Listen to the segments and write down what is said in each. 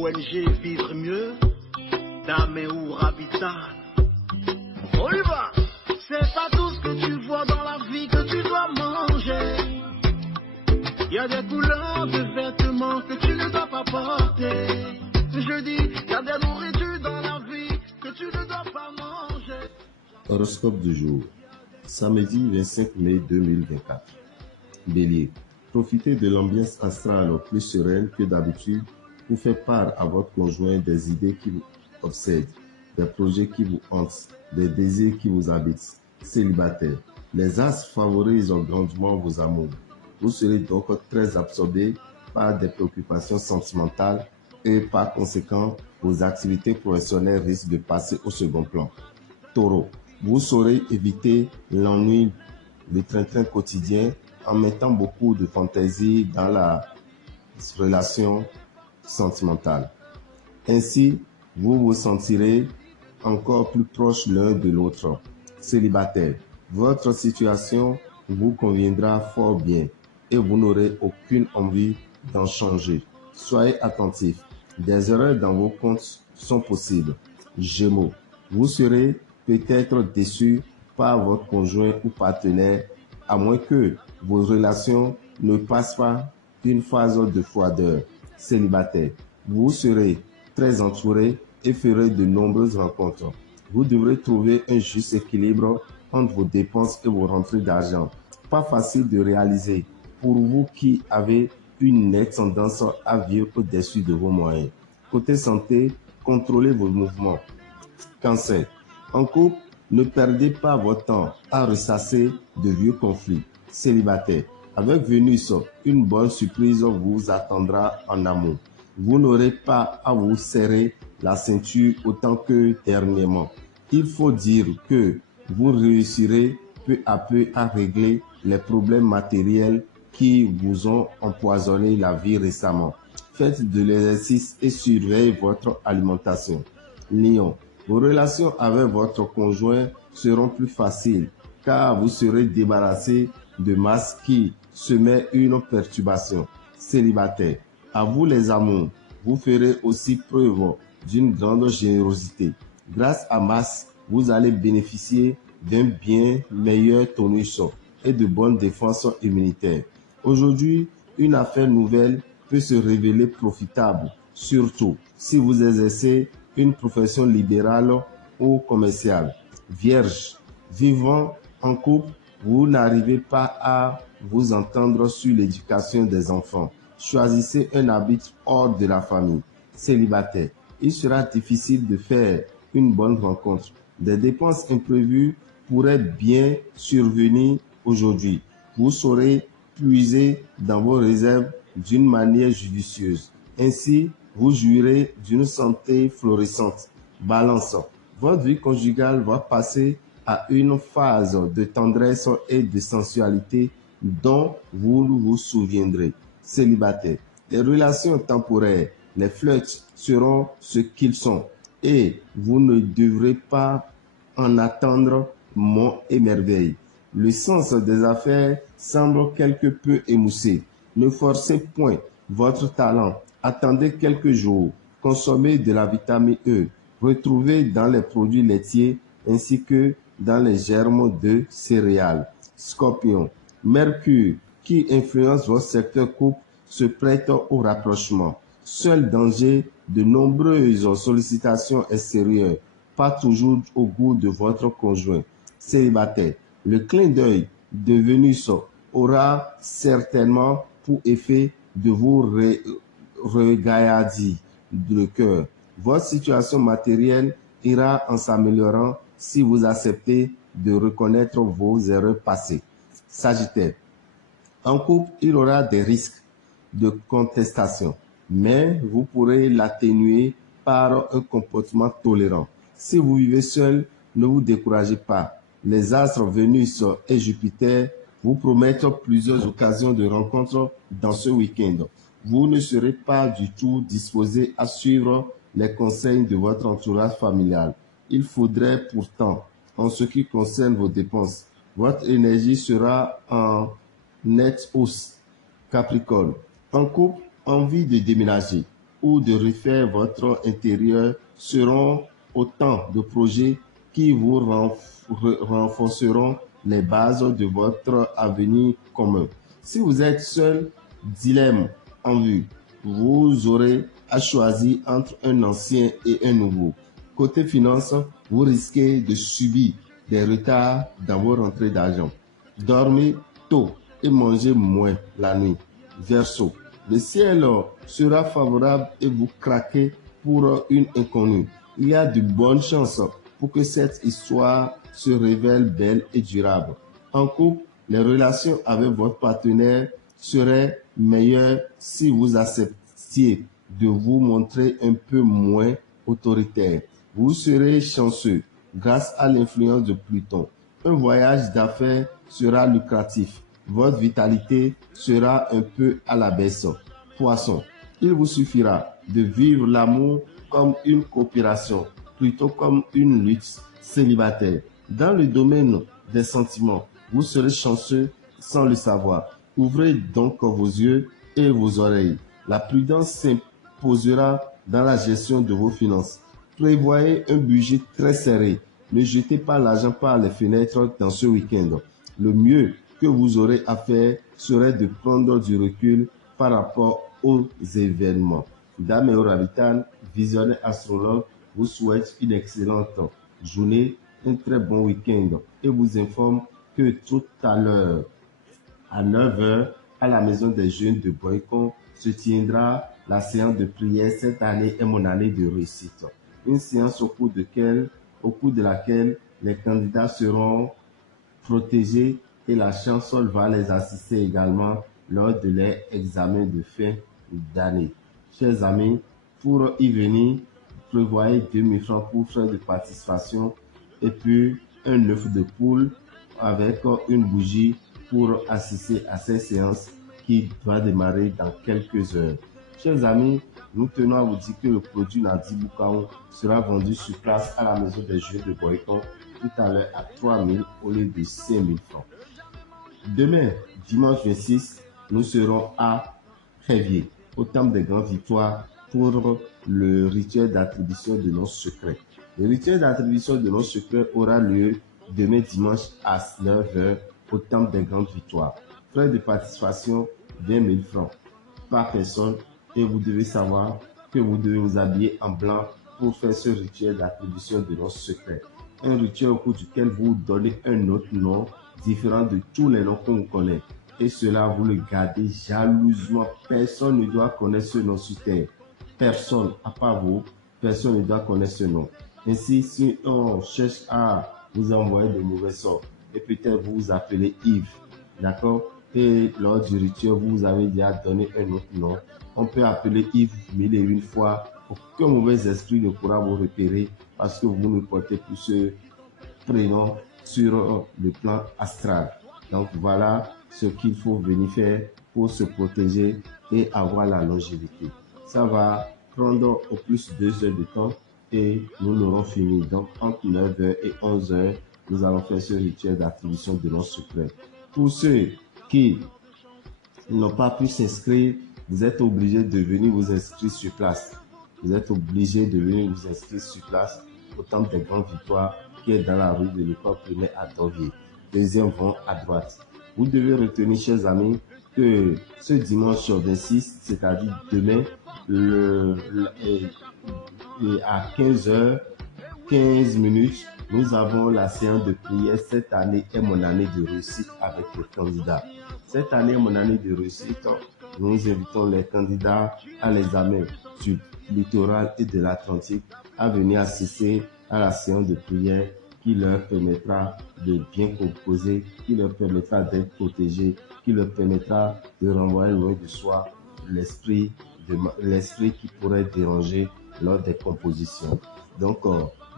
ONG Vivre Mieux, Dame ou Habitat. On y va. C'est pas tout ce que tu vois dans la vie que tu dois manger. Il y a des couleurs de vêtements que tu ne dois pas porter. Je dis, il y a des nourritures dans la vie que tu ne dois pas manger. Horoscope du jour, samedi 25 mai 2024. Bélier, profitez de l'ambiance astrale plus sereine que d'habitude pour faire part à votre conjoint des idées qui vous obsèdent, des projets qui vous hantent, des désirs qui vous habitent. Célibataire, les astres favorisent grandement vos amours. Vous serez donc très absorbé par des préoccupations sentimentales et par conséquent, vos activités professionnelles risquent de passer au second plan. Taureau, vous saurez éviter l'ennui, le train-train quotidien en mettant beaucoup de fantaisie dans la relation sentimentale. Ainsi, vous vous sentirez encore plus proches l'un de l'autre. Célibataire, votre situation vous conviendra fort bien et vous n'aurez aucune envie d'en changer. Soyez attentifs, des erreurs dans vos comptes sont possibles. Gémeaux, vous serez peut-être déçu par votre conjoint ou partenaire, à moins que vos relations ne passent pas une phase de froideur. Célibataire, vous serez très entouré et ferez de nombreuses rencontres. Vous devrez trouver un juste équilibre entre vos dépenses et vos rentrées d'argent. Pas facile de réaliser pour vous qui avez une nette tendance à vivre au-dessus de vos moyens. Côté santé, contrôlez vos mouvements. Cancer, en couple, ne perdez pas votre temps à ressasser de vieux conflits. Célibataire, avec Vénus, une bonne surprise vous attendra en amour. Vous n'aurez pas à vous serrer la ceinture autant que dernièrement. Il faut dire que vous réussirez peu à peu à régler les problèmes matériels qui vous ont empoisonné la vie récemment. Faites de l'exercice et surveillez votre alimentation. Lion, vos relations avec votre conjoint seront plus faciles car vous serez débarrassé de masques qui semaient une perturbation. Célibataire, à vous les amours, vous ferez aussi preuve d'une grande générosité. Grâce à Mars, vous allez bénéficier d'un bien meilleur tonus et de bonnes défenses immunitaires. Aujourd'hui, une affaire nouvelle peut se révéler profitable, surtout si vous exercez une profession libérale ou commerciale. Vierge, vivant en couple, vous n'arrivez pas à vous entendre sur l'éducation des enfants. Choisissez un habit hors de la famille. Célibataire, il sera difficile de faire une bonne rencontre. Des dépenses imprévues pourraient bien survenir aujourd'hui. Vous saurez puiser dans vos réserves d'une manière judicieuse. Ainsi, vous jouirez d'une santé florissante. Balance, votre vie conjugale va passer à une phase de tendresse et de sensualité dont vous vous souviendrez. Célibataire, les relations temporaires, les flirts seront ce qu'ils sont et vous ne devrez pas en attendre monts et merveilles. Le sens des affaires semble quelque peu émoussé. Ne forcez point votre talent. Attendez quelques jours. Consommez de la vitamine E. Retrouvez dans les produits laitiers ainsi que dans les germes de céréales. Scorpion, Mercure, qui influence votre secteur couple, se prête au rapprochement. Seul danger, de nombreuses sollicitations extérieures, pas toujours au goût de votre conjoint. Célibataire, le clin d'œil de Vénus aura certainement pour effet de vous regaillardir le cœur. Votre situation matérielle ira en s'améliorant si vous acceptez de reconnaître vos erreurs passées. Sagittaire, en couple, il y aura des risques de contestation, mais vous pourrez l'atténuer par un comportement tolérant. Si vous vivez seul, ne vous découragez pas. Les astres Vénus et Jupiter vous promettent plusieurs occasions de rencontres dans ce week-end. Vous ne serez pas du tout disposé à suivre les conseils de votre entourage familial. Il faudrait pourtant, en ce qui concerne vos dépenses, votre énergie sera en nette hausse. Capricorne, en couple, envie de déménager. ou de refaire votre intérieur seront autant de projets qui vous renforceront les bases de votre avenir commun. Si vous êtes seul, dilemme en vue, vous aurez à choisir entre un ancien et un nouveau. Côté finance, vous risquez de subir des retards dans vos rentrées d'argent. Dormez tôt et mangez moins la nuit. Verseau, le ciel sera favorable et vous craquez pour une inconnue. Il y a de bonnes chances pour que cette histoire se révèle belle et durable. En couple, les relations avec votre partenaire seraient meilleures si vous acceptiez de vous montrer un peu moins autoritaire. Vous serez chanceux grâce à l'influence de Pluton. Un voyage d'affaires sera lucratif. Votre vitalité sera un peu à la baisse. Poisson, il vous suffira de vivre l'amour comme une coopération, plutôt comme une lutte célibataire. Dans le domaine des sentiments, vous serez chanceux sans le savoir. Ouvrez donc vos yeux et vos oreilles. La prudence s'imposera dans la gestion de vos finances. Prévoyez un budget très serré. Ne jetez pas l'argent par les fenêtres dans ce week-end. Le mieux que vous aurez à faire serait de prendre du recul par rapport aux événements. Dame et Oravital, visionnaire astrologue, vous souhaite une excellente journée, un très bon week-end et vous informe que tout à l'heure, à 9h, à la maison des jeunes de Boycon, se tiendra la séance de prière. Cette année est mon année de réussite. Une séance au cours de laquelle les candidats seront protégés et la chancel va les assister également lors de leur examen de fin d'année. Chers amis, pour y venir, prévoyez 2000 francs pour frais de participation et puis un œuf de poule avec une bougie pour assister à cette séance qui va démarrer dans quelques heures. Chers amis, nous tenons à vous dire que le produit Nadi Boukaou sera vendu sur place à la maison des jeux de Boycon tout à l'heure à 3 000 au lieu de 5 000 francs. Demain, dimanche 26, nous serons à Tréviers, au temple des grandes victoires, pour le rituel d'attribution de nos secrets. Le rituel d'attribution de nos secrets aura lieu demain dimanche à 9h au temple des grandes victoires. Frais de participation, 20 000 francs par personne, et vous devez savoir que vous devez vous habiller en blanc pour faire ce rituel d'attribution de nos secrets. Un rituel au cours duquel vous donnez un autre nom différent de tous les noms qu'on vous connaît. Et cela, vous le gardez jalousement. Personne ne doit connaître ce nom sur terre. Personne, à part vous, personne ne doit connaître ce nom. Ainsi, si on cherche à vous envoyer de mauvais sorts, et peut-être vous vous appelez Yves, d'accord? Et lors du rituel, vous avez déjà donné un autre nom. On peut appeler Yves 1001 fois. Aucun mauvais esprit ne pourra vous repérer parce que vous ne portez plus ce prénom sur le plan astral. Donc voilà ce qu'il faut venir faire pour se protéger et avoir la longévité. Ça va prendre au plus 2 heures de temps et nous l'aurons fini. Donc entre 9h et 11h, nous allons faire ce rituel d'attribution de nos secrets. Pour ceux qui n'ont pas pu s'inscrire, vous êtes obligés de venir vous inscrire sur place. Vous êtes obligés de venir vous inscrire sur place au temple des grandes victoires qui est dans la rue de l'école primaire à Dovier. Deuxième rang à droite. Vous devez retenir, chers amis, que ce dimanche 26, c'est-à-dire demain, à 15h15, nous avons la séance de prière. Cette année est mon année de réussite avec les candidats. Cette année est mon année de réussite. Nous invitons les candidats à l'examen du littoral et de l'Atlantique à venir assister à la séance de prière qui leur permettra de bien composer, qui leur permettra d'être protégés, qui leur permettra de renvoyer loin de soi l'esprit qui pourrait déranger lors des compositions. Donc,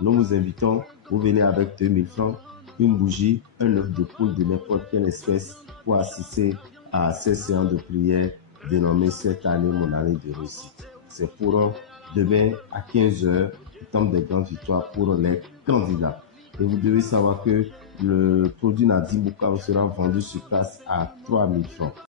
nous vous invitons, vous venez avec 2000 francs, une bougie, un œuf de poule de n'importe quelle espèce pour assister à ces séances de prière dénommées cette année mon année de réussite. C'est pour demain à 15h, le temple des grandes victoires pour les candidats. Et vous devez savoir que le produit Nadi Boukaou sera vendu sur place à 3 000 francs.